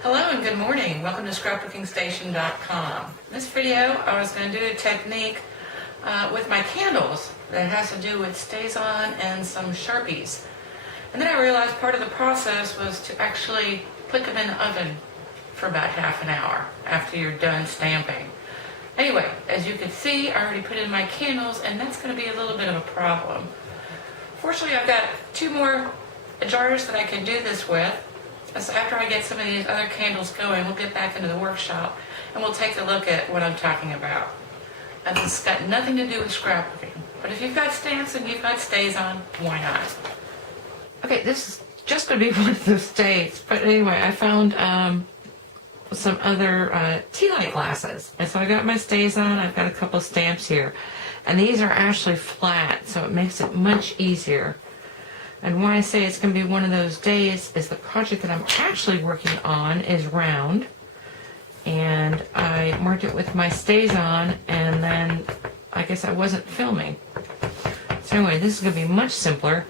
Hello and good morning. Welcome to scrapbookingstation.com. In this video, I was going to do a technique with my candles that has to do with Stayz-On and some sharpies. And then I realized part of the process was to actually put them in the oven for about half an hour after you're done stamping. Anyway, as you can see, I already put in my candles, and that's going to be a little bit of a problem. Fortunately, I've got two more jars that I can do this with. So after I get some of these other candles going, we'll get back into the workshop and we'll take a look at what I'm talking about. And this has got nothing to do with scrapbooking. But if you've got stamps and you've got Stayz-On, why not? Okay, this is just going to be one of those days. But anyway, I found some other tea light glasses. And so I got my Stayz-On. I've got a couple stamps here. And these are actually flat, so it makes it much easier. And why I say it's going to be one of those days is the project that I'm actually working on is round. And I marked it with my Stayz-On, and then I guess I wasn't filming. So anyway, this is going to be much simpler.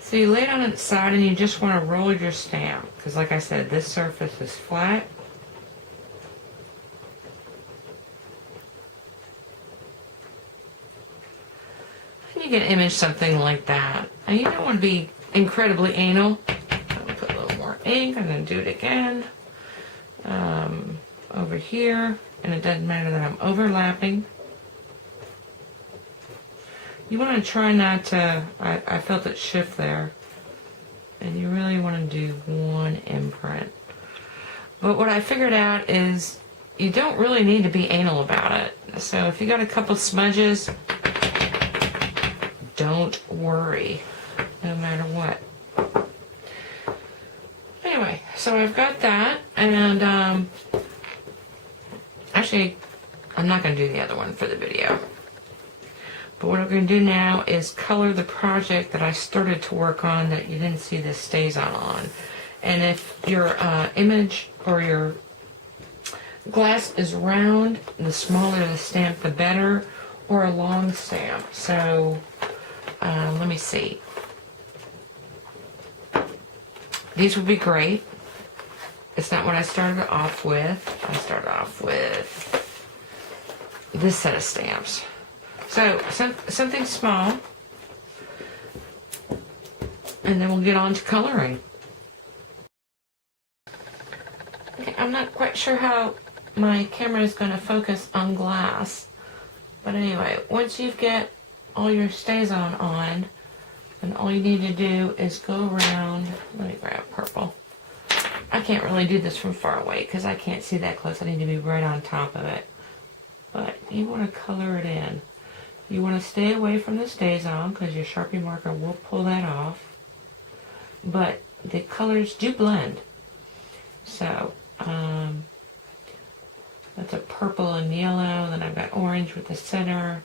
So you lay it on its side and you just want to roll your stamp. Because like I said, this surface is flat. You can image something like that. And you don't want to be incredibly anal. I'm going to put a little more ink. I'm going to do it again. Over here. And it doesn't matter that I'm overlapping. You want to try not to, I felt it shift there. And you really want to do one imprint. But what I figured out is you don't really need to be anal about it. So if you got a couple smudges, don't worry, no matter what. Anyway, so I've got that, and actually, I'm not going to do the other one for the video. But what I'm going to do now is color the project that I started to work on that you didn't see this Stayz-On on. And if your image or your glass is round, the smaller the stamp, the better, or a long stamp. So let me see. These would be great. It's not what I started off with. I started off with this set of stamps. So something small. And then we'll get on to coloring. Okay, I'm not quite sure how my camera is going to focus on glass. But anyway, once you get all your Stayz-On on, and all you need to do is go around. Let me grab purple. I can't really do this from far away because I can't see that close. I need to be right on top of it. But you want to color it in. You want to stay away from the Stayz-On because your Sharpie marker will pull that off. But the colors do blend. So that's a purple and yellow. Then I've got orange with the center.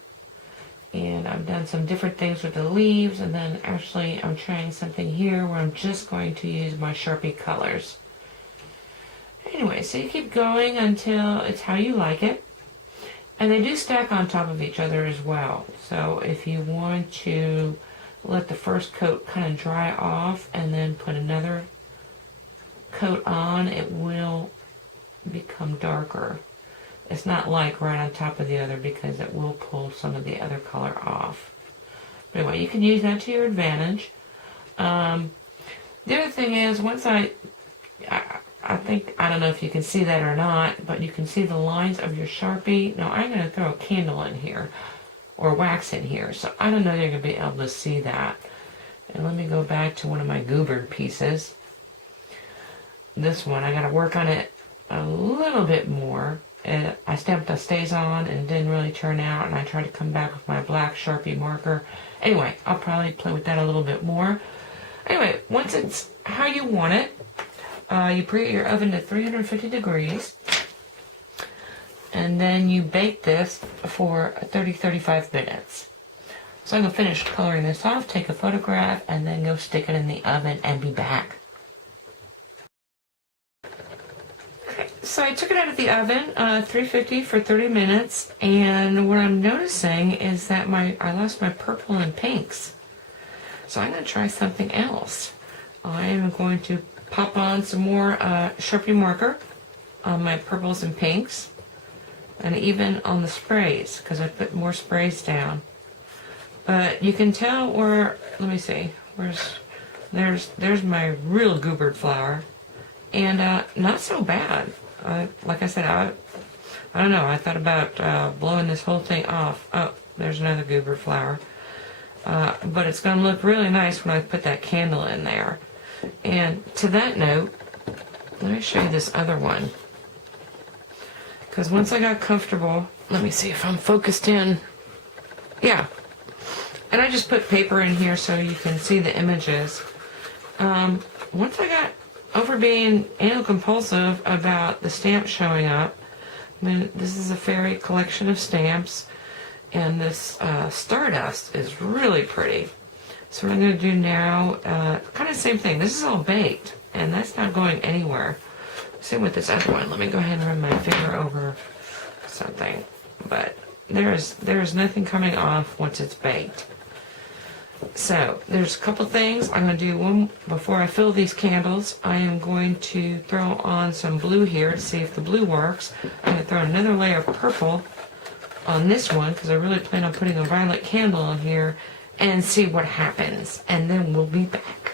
And I've done some different things with the leaves, and then actually I'm trying something here where I'm just going to use my Sharpie colors. Anyway, so you keep going until it's how you like it. And they do stack on top of each other as well. So if you want to let the first coat kind of dry off and then put another coat on, it will become darker. It's not like right on top of the other because it will pull some of the other color off. But anyway, you can use that to your advantage. The other thing is, once I think, I don't know if you can see that or not, but you can see the lines of your Sharpie. Now I'm going to throw a candle in here, or wax in here, so I don't know if you're going to be able to see that. And let me go back to one of my goobered pieces. This one, I got to work on it a little bit more. I stamped a Stayz-On and it didn't really turn out, and I tried to come back with my black Sharpie marker. Anyway, I'll probably play with that a little bit more. Anyway, once it's how you want it, you preheat your oven to 350 degrees, and then you bake this for 30-35 minutes. So I'm going to finish coloring this off, take a photograph, and then go stick it in the oven and be back. So I took it out of the oven, 350 for 30 minutes, and what I'm noticing is that I lost my purple and pinks. So I'm going to try something else. I am going to pop on some more Sharpie marker on my purples and pinks, and even on the sprays, because I put more sprays down. But you can tell where, let me see, there's my real goobered flower, and not so bad. Like I said, I don't know, I thought about blowing this whole thing off. Oh, there's another goobered flower. But it's going to look really nice when I put that candle in there. And to that note, let me show you this other one. Because once I got comfortable, let me see if I'm focused in. Yeah. And I just put paper in here so you can see the images. Once I got over being anal compulsive about the stamps showing up, I mean, this is a fairy collection of stamps, and this Stardust is really pretty. So what I'm going to do now, kind of same thing. This is all baked, and that's not going anywhere. Same with this other one. Let me go ahead and run my finger over something. But there's nothing coming off once it's baked. So there's a couple things. I'm going to do one before I fill these candles. I am going to throw on some blue here to see if the blue works. I'm going to throw another layer of purple on this one because I really plan on putting a violet candle on here and see what happens. And then we'll be back.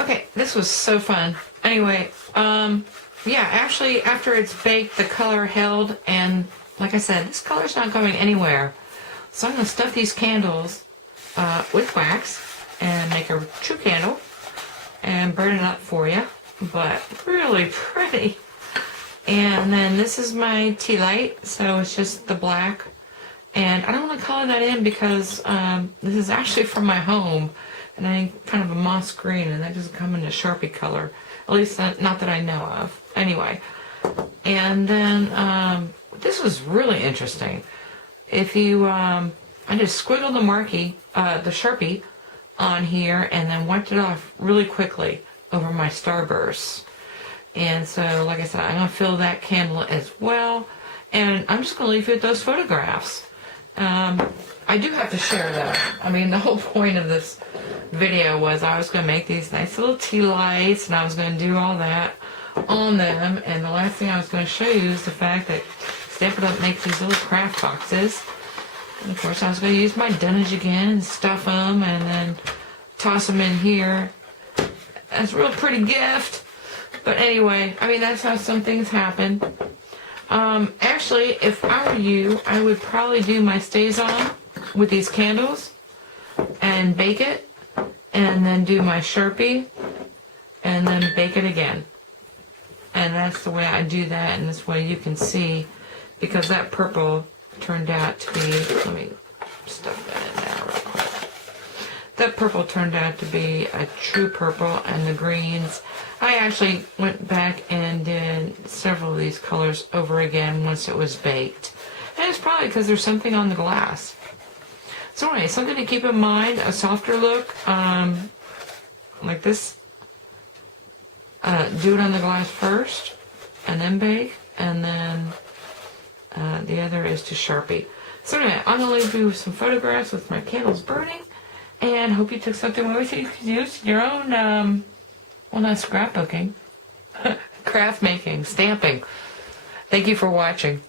Okay, this was so fun. Anyway, yeah, actually after it's baked, the color held, and like I said, this color's not going anywhere. So I'm going to stuff these candles with wax and make a true candle and burn it up for you, but really pretty. And then this is my tea light, so it's just the black, and I don't want to color that in because this is actually from my home, and I kind of a moss green, and that doesn't come in a Sharpie color, at least not that I know of. Anyway, and then this was really interesting. If you I just squiggled the Sharpie on here and then wiped it off really quickly over my starbursts. And so, like I said, I'm going to fill that candle as well. And I'm just going to leave you with those photographs. I do have to share that. I mean, the whole point of this video was I was going to make these nice little tea lights, and I was going to do all that on them. And the last thing I was going to show you is the fact that Stampin' Up! Makes these little craft boxes. And of course, I was going to use my dunnage again and stuff them and then toss them in here. That's a real pretty gift. But anyway, I mean, that's how some things happen. Actually, if I were you, I would probably do my Stayz-On with these candles and bake it, and then do my Sharpie and then bake it again. And that's the way I do that, and this way you can see, because that purple turned out to be, let me stuff that in there real quick. That purple turned out to be a true purple, and the greens, I actually went back and did several of these colors over again once it was baked. And it's probably because there's something on the glass. So anyway, something to keep in mind, a softer look, like this. Do it on the glass first, and then bake, and then the other is to Sharpie. So anyway, I'm going to leave you with some photographs with my candles burning, and hope you took something away with you to use your own, well, not scrapbooking, craft making, stamping. Thank you for watching.